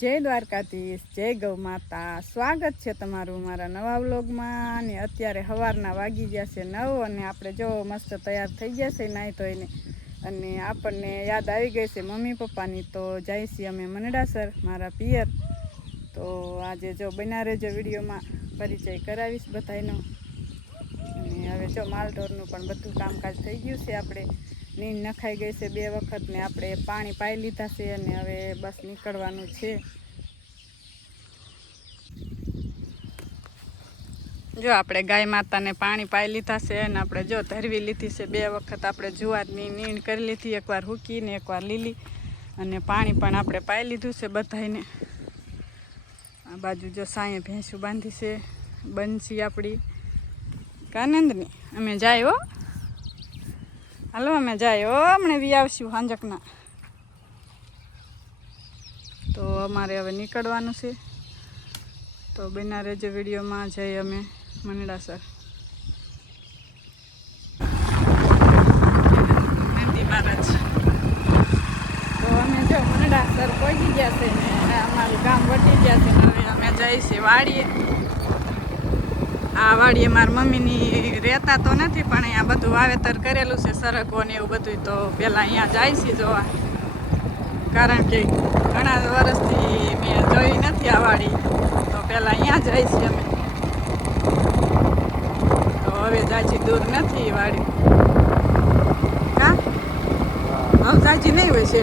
જય દ્વારકાધીશ, જય ગૌ માતા। સ્વાગત છે તમારું મારા નવા વ્લોગમાં। અને અત્યારે સવારના વાગી ગયા છે 9 અને આપણે જો મસ્ત તૈયાર થઈ ગયા છે નાહી ધોઈને। અને આપણને યાદ આવી ગઈ છે મમ્મી પપ્પાની, તો જાય છીએ અમે મનડાસર મારા પિયર। તો આજે જો બના રહેજો વિડીયોમાં, પરિચય કરાવીશ બધાનો। અને હવે જો માલઢોરનું પણ બધું કામકાજ થઈ ગયું છે। આપણે નીંદ નખાઈ ગઈ છે 2 વખત ને આપણે પાણી પાઈ લીધા છે અને હવે બસ નીકળવાનું છે। જો આપણે ગાય માતાને પાણી પાઈ લીધા છે અને આપણે જો ધરવી લીધી છે 2 વખત। આપણે જુવારની નીણ કરી લીધી, એકવાર હૂકી ને એકવાર લીલી, અને પાણી પણ આપણે પાઈ લીધું છે બધાને। આ બાજુ જો સાંયે ભેંસું બાંધી છે બંસી આપણી કાનંદની। અમે જાય હો, હાલો અમે જાય હો, હમણાં વી આવશું હાંજકના। તો અમારે હવે નીકળવાનું છે, તો બના રહેજો વિડીયોમાં। જઈએ અમે મનડાસર નંદી મહારાજ। તો અમે જો મનડાસર પહોંચી ગયા છે ને અમારું ગામ વટી ગયા છે ને હવે અમે જઈએ છીએ વાડીએ। આ વાડીએ મારા મમ્મીની રહેતા તો નથી, પણ અહીંયા બધું વાવેતર કરેલું છે, સરગવો ને એવું બધું। તો પહેલાં અહીંયા જાય છે જોવા, કારણ કે ઘણા વર્ષથી મેં જોઈ નથી આ વાડી, તો પહેલાં અહીંયા જાય છે અમે। તો હવે જાજી દૂર નથી વાડી, હા હવે જાજી નહીં હોય છે।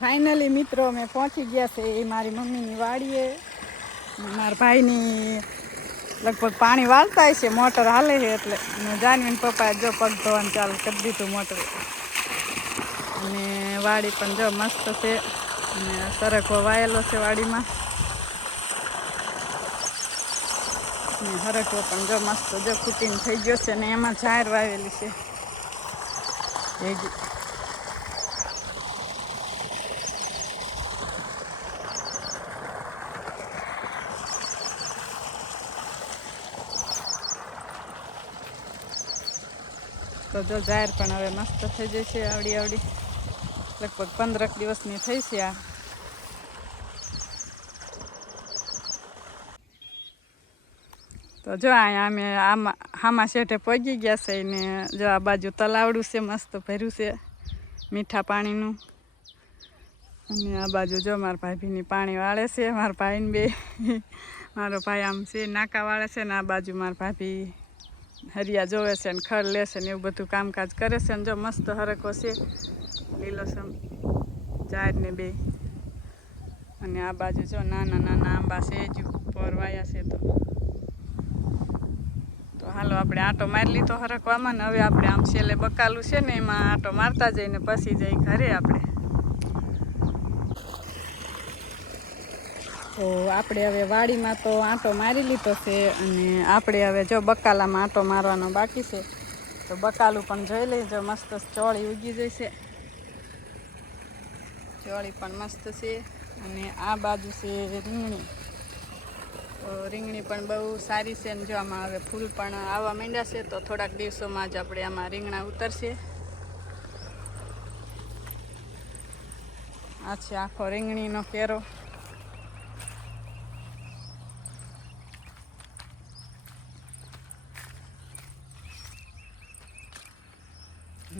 ફાઇનલી મિત્રો અમે પહોંચી ગયા છે એ મારી મમ્મીની વાડીએ। મારા ભાઈની લગભગ પાણી વાળતા છે, મોટર હાલે છે એટલે। અને જાનવીન પપ્પાએ જો પગ ધોવાનું ચાલુ કરી દીધું મોટર। અને વાડી પણ જો મસ્ત છે, અને સરગવો વાયેલો છે વાડીમાં। અને સરગવો પણ જો મસ્ત જો ફૂટીને થઈ ગયો છે, અને એમાં ઝાર વાવેલી છે ભેગી। તો જો ઝાર પણ હવે મસ્ત થઈ જશે આવડી આવડી, લગભગ 15 દિવસની થઈ છે આ। તો જો અહીંયા અમે આમાં શેઠે પહોંચી ગયા છે ને જો આ બાજુ તલાવડું છે મસ્ત ભર્યું છે મીઠા પાણીનું। અને આ બાજુ જો મારા ભાભીની પાણી વાળે છે, મારા ભાઈને બે મારો ભાઈ આમ છે નાકા વાળે છે ને આ બાજુ મારા ભાભી હરિયા જોવે છે ને ખડ લે છે ને એવું બધું કામકાજ કરે છે। ને જો મસ્ત હરકો છે લીલોસમ ઝાડ ને બે। અને આ બાજુ જો નાના નાના આંબા છે જ પરવાયા છે। તો હાલો આપણે આંટો મારી લીધો હરકવામાં ને હવે આપણે આમ છેલ્લે બકાલું છે ને એમાં આંટો મારતા જઈને પછી જઈ ઘરે આપણે। તો આપણે હવે વાડીમાં તો આંટો મારી લીધો છે, અને આપણે હવે જો બકાલામાં આંટો મારવાનો બાકી છે। તો બકાલું પણ જોઈ લેજો, મસ્ત ચોળી ઉગી જશે, ચોળી પણ મસ્ત છે। અને આ બાજુ છે રીંગણી, તો રીંગણી પણ બહુ સારી છે ને જો આમાં હવે ફૂલ પણ આવવા માંડ્યા છે। તો થોડાક દિવસોમાં જ આપણે આમાં રીંગણા ઉતરશે। આ છે આખો રીંગણીનો કેરો।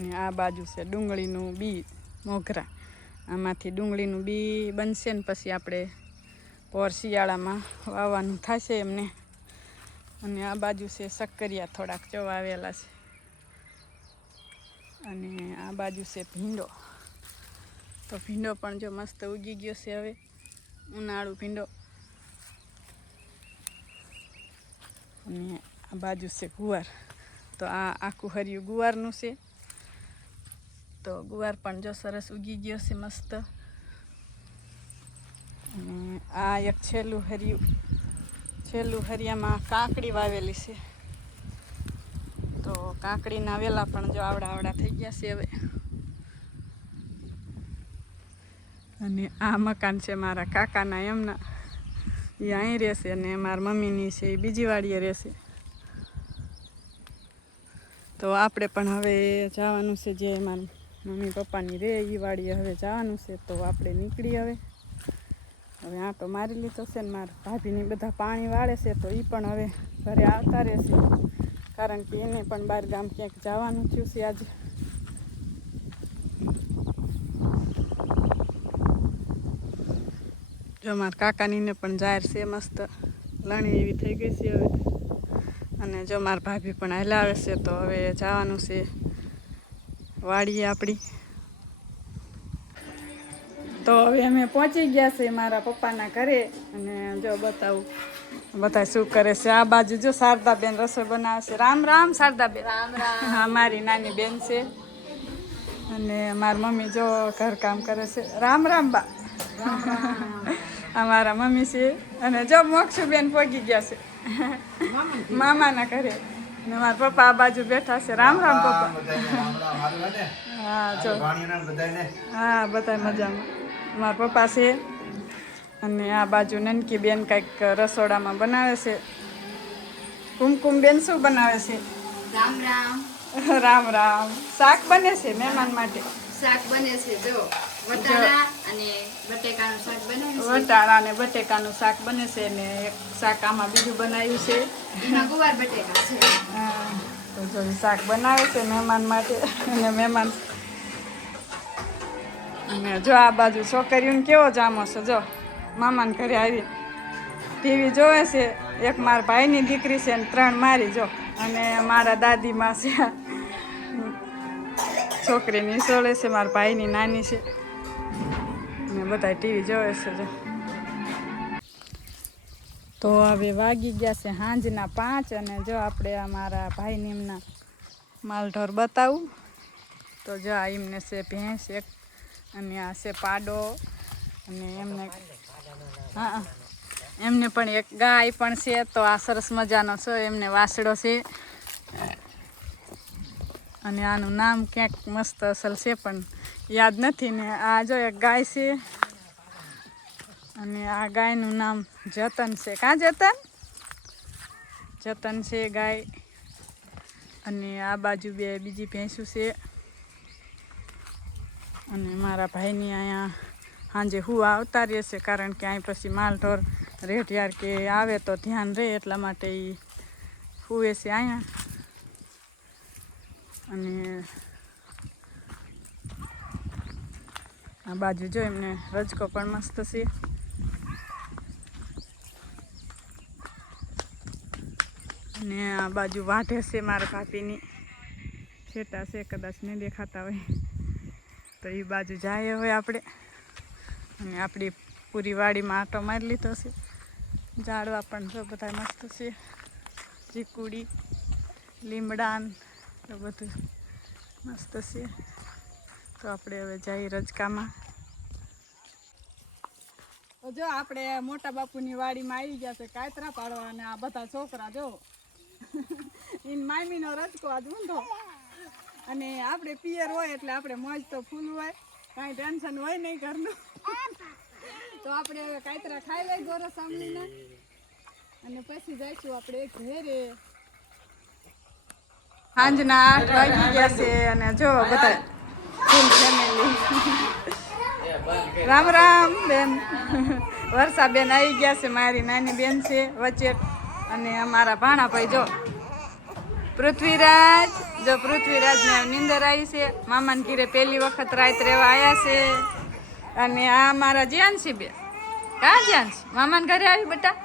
અને આ બાજુ છે ડુંગળીનું બી મોગરા, આમાંથી ડુંગળીનું બી બનશે ને પછી આપણે પોર શિયાળામાં વાવવાનું થશે એમને। અને આ બાજુ છે શક્કરિયા થોડાક જો વાવેલા છે। અને આ બાજુ છે ભીંડો, તો ભીંડો પણ જો મસ્ત ઉગી ગયો છે હવે, ઉનાળુ ભીંડો। અને આ બાજુ છે ગુવાર, તો આ આખું હરિયું ગુવારનું છે। તો ગુવાર પણ જો સરસ ઉગી ગયો છે મસ્ત। અને આ એક છેલ્લું હરિયામાં કાકડી વાવેલી છે। તો કાકડીના વેલા પણ જો આવડા આવડા થઈ ગયા છે હવે। અને આ મકાન છે મારા કાકાના એમના, એ અહીં રહેશે, અને મારા મમ્મીની છે એ બીજી વાડીએ રહેશે. તો આપણે પણ હવે જવાનું છે, જે મારા મમ્મી પપ્પાની રે એ વાડીએ હવે જવાનું છે. તો આપણે નીકળી હવે આંટો મારી લીધો છે ને મારા ભાભીને બધા પાણી વાળે છે. તો એ પણ હવે ઘરે આવતા રહેશે, કારણ કે એને પણ બહાર ગામ ક્યાંક જવાનું થયું છે આજે. જો મારા કાકાનીને પણ જાહેર છે મસ્ત લણી એવી થઈ ગઈ છે હવે. અને જો મારા ભાભી પણ હલાવે છે. તો હવે જવાનું છે વાડીએ આપણી. તો હવે અમે પહોંચી ગયા છે મારા પપ્પાના ઘરે. અને જો બતાવું બધા શું કરે છે. આ બાજુ જો શારદાબેન રસોઈ બનાવે છે. રામ રામ શારદાબેન. રામ રામ. હા, મારી નાની બેન છે. અને મારી મમ્મી જો ઘરકામ કરે છે. રામ રામ બા. અમારા મમ્મી છે. અને જો મોક્ષુબેન પહોંચી ગયા છે મામાના ઘરે. ને મારા પપ્પા આ બાજુ બેઠા છે. રામ રામ પપ્પા. હા જો, હા બધા મજામાં. મારા પપ્પા છે. અને આ બાજુ નનકી બેન કંઈક રસોડામાં બનાવે છે. કુમકુમ બેન શું બનાવે છે? રામ રામ. રામ રામ. શાક બને છે મહેમાન માટે. શાક બને છે જો વટાણા અને બટેકાનું શાક બનાવ્યું છે. વટાણા અને બટેકાનું શાક બને છે. ને એક શાક આમાં બીજું બનાવ્યું છે. એમાં ગુવાર બટેકા છે. તો જો શાક બનાવે છે મહેમાન માટે. અને મહેમાન, અને જો આ બાજુ છોકરીઓને કેવો જામો છે. જો મામાને ઘરે આવી ટીવી જોવે છે. એક મારા ભાઈની દીકરી છે ને 3 મારી જો. અને મારા દાદીમાં છે છોકરી નિસોળે છે. મારા ભાઈની નાની છે. અને બધા ટીવી જોવે છે જો. તો હવે વાગી ગયા છે સાંજના 5. અને જો આપણે આ મારા ભાઈને એમના માલઢોર બતાવું. તો જો આ એમને છે ભેંસ એક, અને આ છે પાડો, અને હા એમને પણ એક ગાય પણ છે. તો આ સરસ મજાનો છે એમને વાસડો છે. અને આનું નામ ક્યાંક મસ્ત અસલ છે પણ યાદ નથી. ને આ જો એક ગાય છે. અને આ ગાયનું નામ જતન છે. કાં જતન? જતન છે ગાય. અને આ બાજુ બીજી ભેંસું છે. અને મારા ભાઈની અહીંયા સાંજે હુવા આવતા રહેશે, કારણ કે અહીં પછી માલઢોર રેઢિયાર કે આવે તો ધ્યાન રહે, એટલા માટે એ હુવે છે અહીંયા. અને આ બાજુ જો એમને રજકો પણ મસ્ત છે. અને આ બાજુ વાઢે છે મારા ભાભીની છેટા છે, કદાચ નહીં દેખાતા હોય તો એ બાજુ જાય હવે આપણે. અને આપણી પૂરી વાડીમાં આંટો મારી લીધો છે. ઝાડવા પણ જો બધા મસ્ત છે. ચીકુડી, લીમડાન એ બધું મસ્ત છે. તો આપણે હવે જઈએ રજકામાં. તો જો આપણે મોટા બાપુની વાડીમાં આવી ગયા છે કાતરા પાડવા. અને આ બધા છોકરા જો એન મામીનો રજકો આજ ઊંધો. અને આપણે પિયર હોય એટલે આપણે મોજ તો ફૂલ હોય, કાંઈ ટેન્શન હોય નહીં ઘરનું. તો આપણે હવે કાતરા ખાઈ લઈ ગોરો સાંભળીને, અને પછી જઈશું આપણે ઘરે. સાંજના 8 વાગી ગયા છે. અને જો બધા ફૂલ ફેમિલી. રામ રામ બેન. વર્ષાબેન આવી ગયા છે, મારી નાની બેન છે વચ્ચે. અને અમારા ભાણાભાઈ જો પૃથ્વીરાજ. જો પૃથ્વીરાજને નીંદર આવી છે. મામાને ઘીરે પહેલી વખત રાત રહેવા આવ્યા છે. અને આ મારા જ્યાંશી બેન. કાં જ્યાંશ મામાને ઘરે આવી બેટા?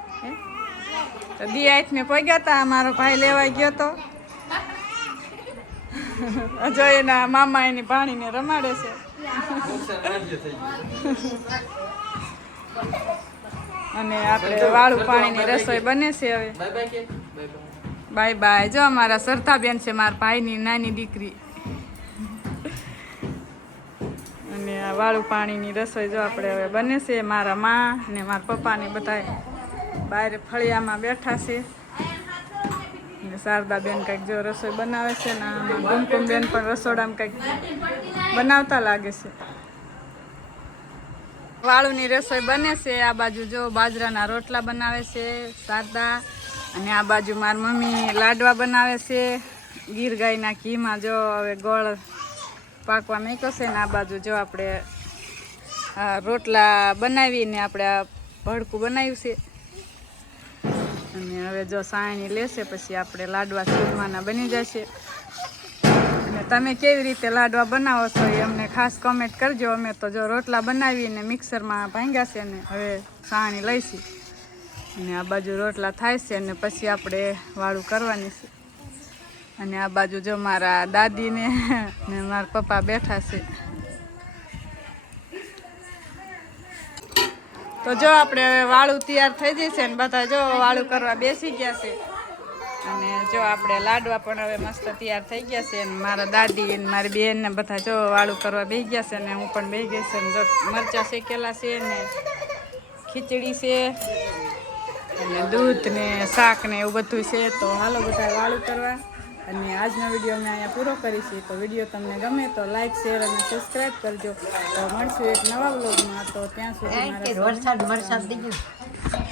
તો દી આઠને પગ્યા હતા. મારો ભાઈ લેવા ગયો તો. જો એના મામા એની ભાણીને રમાડે છે. અને આપણે વાળું પાણીની રસોઈ બને છે હવે. Bye bye. જો અમારા સરતાબેન છે, મારા ભાઈની નાની દીકરી. અને આ વાળું પાણીની રસોઈ જો આપણે હવે બને છે. મારા માં ને મારા પપ્પાને બધા બહાર ફળિયામાં બેઠા છે. અને શારદાબેન કંઈક જો રસોઈ બનાવે છે ને કુમકુમબેન પણ રસોડામાં કંઈક બનાવતા લાગે છે. વાળુની રસોઈ બને છે. આ બાજુ જો બાજરાના રોટલા બનાવે છે સાદા, અને આ બાજુ મારી મમ્મી લાડવા બનાવે છે ગીર ગાયના ઘીમાં. જો હવે ગોળ પાકવા મૂક્યો છે ને આ બાજુ જો આપણે રોટલા બનાવીને આપણે આ ભડકું બનાવ્યું છે. અને હવે જો સાયણી લેશે પછી આપણે લાડવા ચૂરમાના બની જશે. અને તમે કેવી રીતે લાડવા બનાવો છો એ અમને ખાસ કમેન્ટ કરજો. અમે તો જો રોટલા બનાવીને મિક્સરમાં ભાંગ્યા છે ને હવે સાયણી લઈશી. અને આ બાજુ રોટલા થાય છે અને પછી આપણે વાળું કરવાની છે. અને આ બાજુ જો મારા દાદીને ને મારા પપ્પા બેઠા છે. તો જો આપણે હવે વાળું તૈયાર થઈ જશે ને બધા જો વાળું કરવા બેસી ગયા છે. અને જો આપણે લાડવા પણ હવે મસ્ત તૈયાર થઈ ગયા છે. અને મારા દાદી ને મારી બેન ને બધા જો વાળું કરવા બેસી ગયા છે. અને હું પણ બેસી ગઈ છે. જો મરચાં શેકેલા છે ને ખીચડી છે અને દૂધ ને શાક ને એવું બધું છે. તો હાલો બધા વાળું કરવા. અને આજનો વિડીયો અમે અહીંયા પૂરો કરીશું. તો વિડીયો તમને ગમે તો લાઈક, શેર અને સબસ્ક્રાઈબ કરજો. તો મળશું એક નવા વ્લોગમાં. તો ત્યાં સુધી મારા